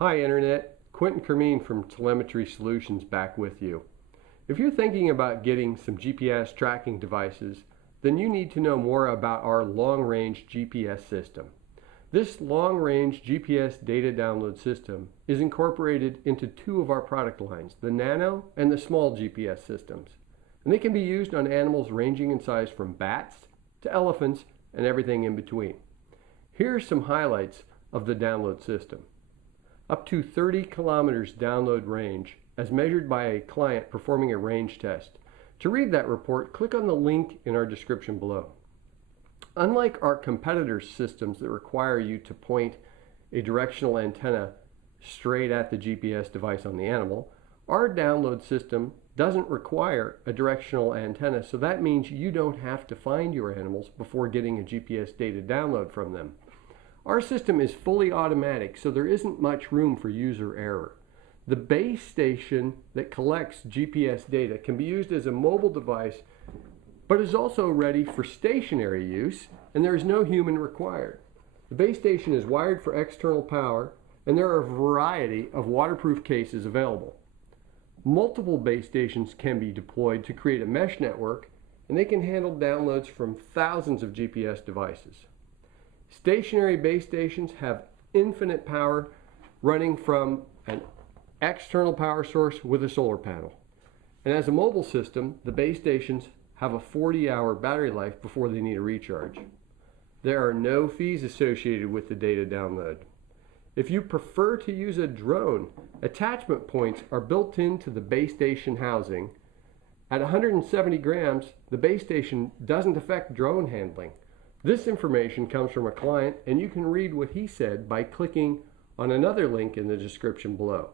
Hi Internet, Quentin Kermeen from Telemetry Solutions back with you. If you're thinking about getting some GPS tracking devices, then you need to know more about our long-range GPS system. This long-range GPS data download system is incorporated into two of our product lines, the Nano and the Small GPS systems. And they can be used on animals ranging in size from bats to elephants and everything in between. Here are some highlights of the download system. Up to 30 kilometers download range as measured by a client performing a range test. To read that report, click on the link in our description below. Unlike our competitors' systems that require you to point a directional antenna straight at the GPS device on the animal, our download system doesn't require a directional antenna, so that means you don't have to find your animals before getting a GPS data download from them. Our system is fully automatic, so there isn't much room for user error. The base station that collects GPS data can be used as a mobile device, but is also ready for stationary use, and there is no human required. The base station is wired for external power, and there are a variety of waterproof cases available. Multiple base stations can be deployed to create a mesh network, and they can handle downloads from thousands of GPS devices. Stationary base stations have infinite power running from an external power source with a solar panel. And as a mobile system, the base stations have a 40-hour battery life before they need a recharge. There are no fees associated with the data download. If you prefer to use a drone, attachment points are built into the base station housing. At 170 grams, the base station doesn't affect drone handling. This information comes from a client, and you can read what he said by clicking on another link in the description below.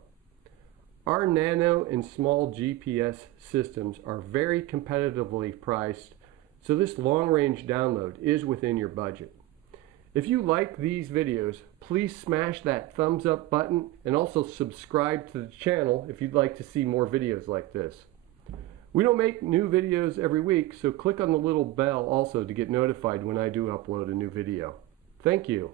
Our Nano and Small GPS systems are very competitively priced, so this long-range download is within your budget. If you like these videos, please smash that thumbs up button and also subscribe to the channel if you'd like to see more videos like this. We don't make new videos every week, so click on the little bell also to get notified when I do upload a new video. Thank you.